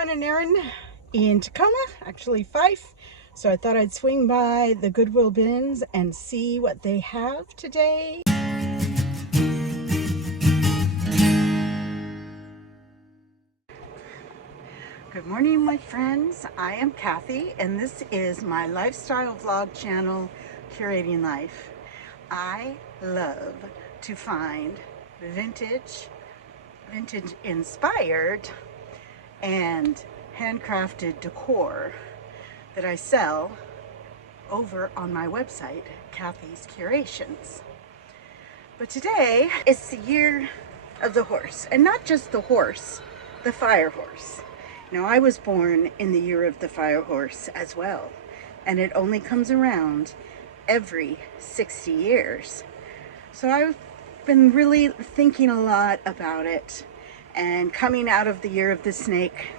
run an errand in Tacoma, actually Fife. So I thought I'd swing by the Goodwill bins and see what they have today. Good morning, my friends. I am Kathy, and this is my lifestyle vlog channel, Curating Life. I love to find vintage inspired and handcrafted decor that I sell over on my website, Kathy's Curations. But today it's the year of the horse, and not just the horse, the fire horse. Now, I was born in the year of the fire horse as well, and it only comes around every 60 years. So I've been really thinking a lot about it, and coming out of the year of the snake,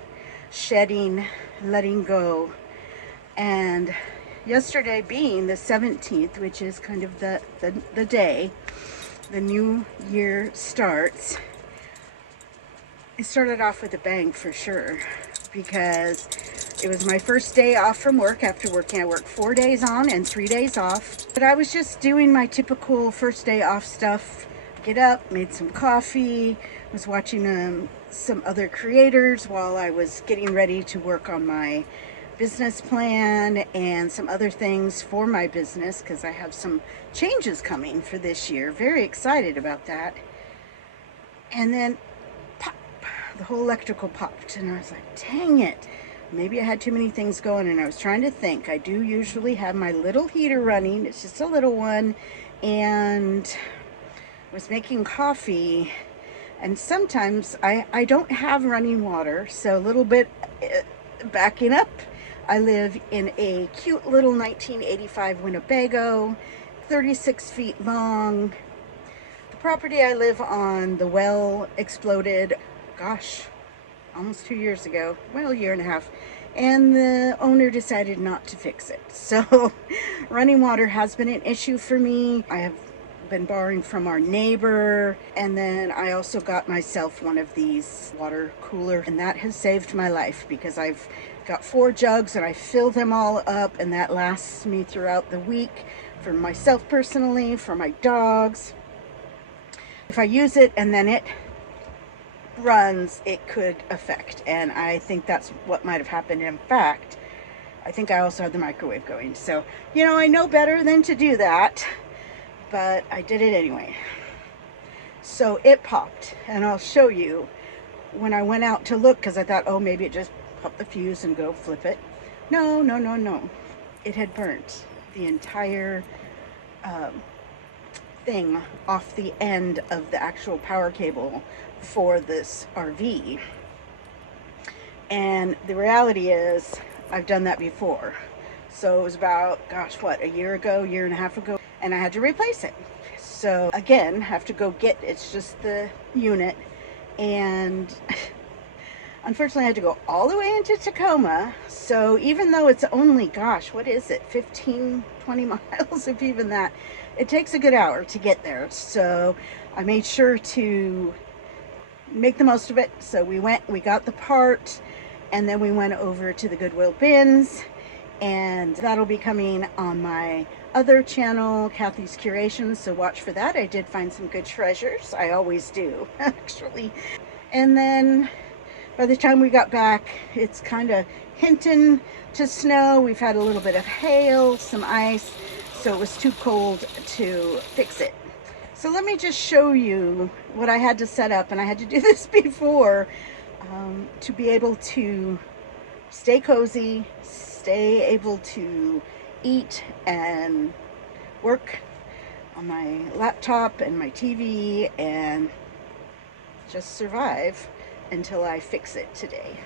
shedding, letting go, and yesterday being the 17th, which is kind of the day the new year starts. It started off with a bang for sure, because it was my first day off from work after working. I worked 4 days on and 3 days off, but I was just doing my typical first day off stuff. Get up, made some coffee, was watching some other creators while I was getting ready to work on my business plan and some other things for my business, because I have some changes coming for this year. Very excited about that. And then the whole electrical popped, and I was like, dang it, maybe I had too many things going. And I was trying to think. I do usually have my little heater running, it's just a little one, and was making coffee, and sometimes I don't have running water. So a little bit backing up, I live in a cute little 1985 Winnebago, 36 feet long. The property I live on, the well exploded, gosh, almost 2 years ago, well, a year and a half, and the owner decided not to fix it. So running water has been an issue for me. I have been borrowing from our neighbor, and then I also got myself one of these water coolers, and that has saved my life, because I've got 4 jugs and I fill them all up, and that lasts me throughout the week for myself personally, for my dogs. If I use it and then it runs, it could affect, and I think that's what might have happened. In fact, I think I also had the microwave going, so you know, I know better than to do that, but I did it anyway. So it popped, and I'll show you when I went out to look, because I thought, oh, maybe it just popped the fuse and go flip it. No, it had burnt the entire thing off the end of the actual power cable for this RV. And the reality is, I've done that before. So it was about, gosh, what, a year ago, year and a half ago, and I had to replace it. So again, have to go get, it's just the unit, and unfortunately I had to go all the way into Tacoma. So even though it's only, gosh, what is it, 15, 20 miles, if even that, it takes a good hour to get there. So I made sure to make the most of it. So we got the part, and then we went over to the Goodwill bins, and that'll be coming on my other channel, Kathy's Curations, so watch for that. I did find some good treasures. I always do, actually. And then by the time we got back, it's kind of hinting to snow. We've had a little bit of hail, some ice, so it was too cold to fix it. So let me just show you what I had to set up, and I had to do this before, to be able to stay cozy, stay able to eat and work on my laptop and my TV, and just survive until I fix it today.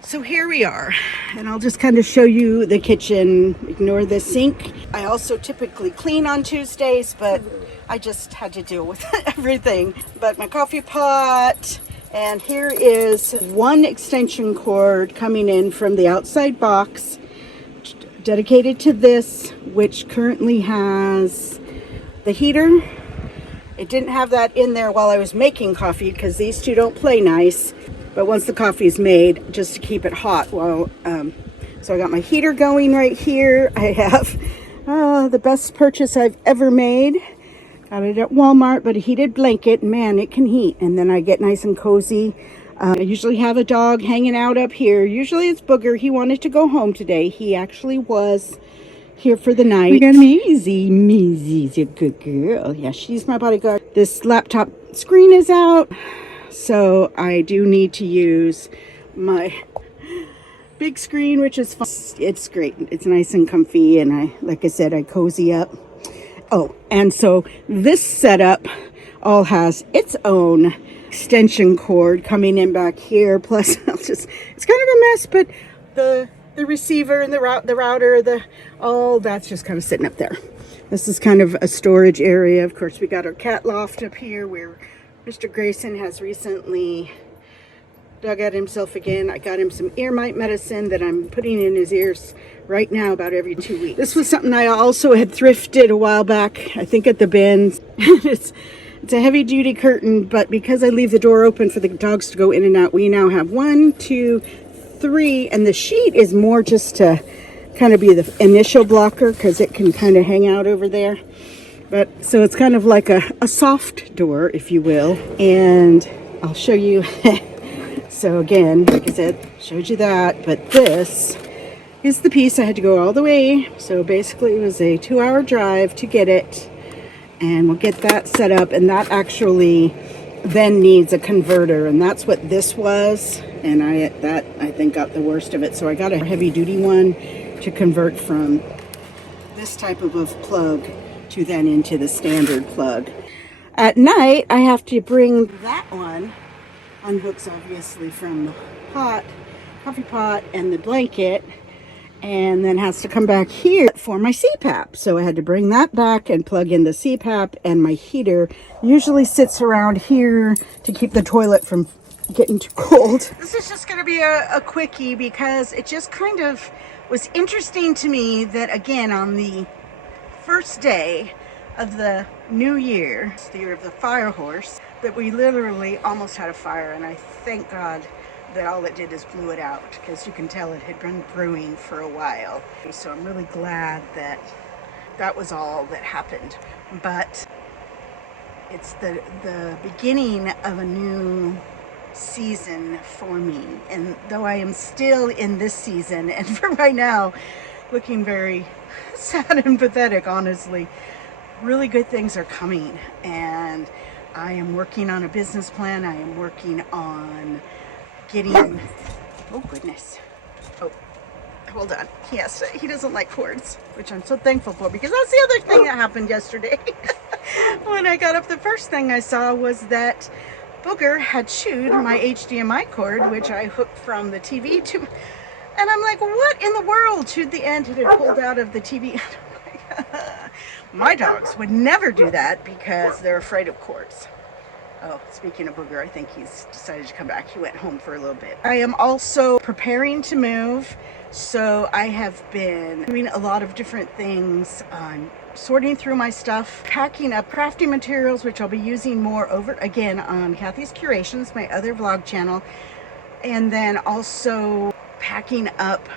So here we are, and I'll just kind of show you the kitchen. Ignore the sink. I also typically clean on Tuesdays, but I just had to deal with everything. But my coffee pot, and here is one extension cord coming in from the outside box dedicated to this, which currently has the heater. It didn't have that in there while I was making coffee, because these two don't play nice. But once the coffee is made, just to keep it hot, well, so I got my heater going right here. I have the best purchase I've ever made. Got it at Walmart, but a heated blanket, man, it can heat. And then I get nice and cozy. I usually have a dog hanging out up here. Usually it's Booger. He wanted to go home today. He actually was here for the night. We got Maisie. Maisie's a good girl. Yeah, she's my bodyguard. This laptop screen is out, so I do need to use my big screen, which is fun. It's great. It's nice and comfy, and like I said, I cozy up. Oh, and so this setup all has its own extension cord coming in back here. Plus, it's kind of a mess, but the receiver and the router, all that's just kind of sitting up there. This is kind of a storage area. Of course, we got our cat loft up here where Mr. Grayson has recently dug at himself again. I got him some ear mite medicine that I'm putting in his ears right now about every 2 weeks. This was something I also had thrifted a while back, I think at the bins. It's a heavy duty curtain, but because I leave the door open for the dogs to go in and out, we now have 1, 2, 3, and the sheet is more just to kind of be the initial blocker because it can kind of hang out over there. But so it's kind of like a soft door, if you will, and I'll show you. So again, like I said, showed you that, but this is the piece I had to go all the way. So basically it was a 2-hour drive to get it, and we'll get that set up, and that actually then needs a converter, and that's what this was. And I think got the worst of it. So I got a heavy duty one to convert from this type of a plug to then into the standard plug. At night, I have to bring that one, unhooks obviously from the coffee pot and the blanket, and then has to come back here for my CPAP. So I had to bring that back and plug in the CPAP, and my heater usually sits around here to keep the toilet from getting too cold. This is just going to be a quickie because it just kind of was interesting to me that, again, on the first day of the new year, the year of the fire horse, that we literally almost had a fire, and I thank God that all it did is blew it out, because you can tell it had been brewing for a while. So I'm really glad that that was all that happened. But it's the beginning of a new season for me, and though I am still in this season, and for right now looking very sad and pathetic, honestly, really good things are coming, and I am working on a business plan. I am working on getting, oh goodness, oh, hold on, yes, he doesn't like cords, which I'm so thankful for, because that's the other thing that happened yesterday. When I got up, the first thing I saw was that Booger had chewed my HDMI cord, which I hooked from the TV to, and I'm like, what in the world? Chewed the end it had pulled out of the TV. My dogs would never do that because they're afraid of cords. Oh, speaking of Booger, I think he's decided to come back. He went home for a little bit. I am also preparing to move, so I have been doing a lot of different things, sorting through my stuff, packing up crafting materials, which I'll be using more over again on Kathy's Curations, my other vlog channel, and then also packing up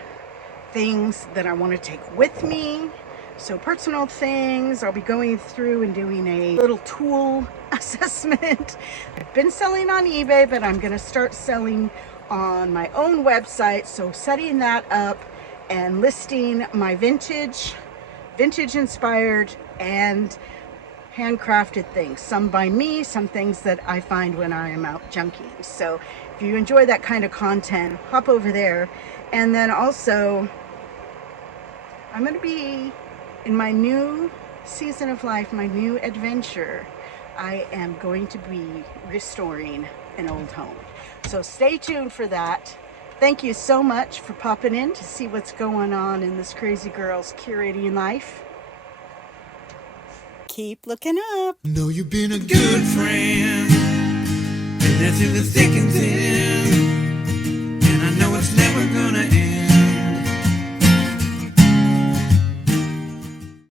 things that I want to take with me. So personal things, I'll be going through and doing a little tool assessment. I've been selling on eBay, but I'm going to start selling on my own website. So setting that up and listing my vintage inspired and handcrafted things. Some by me, some things that I find when I am out junking. So if you enjoy that kind of content, hop over there. And then also, I'm going to be in my new season of life, my new adventure. I am going to be restoring an old home. So stay tuned for that. Thank you so much for popping in to see what's going on in this crazy girl's curating life. Keep looking up. Know you've been a good friend, and that's in the thick and thin, and I know it's never gonna end.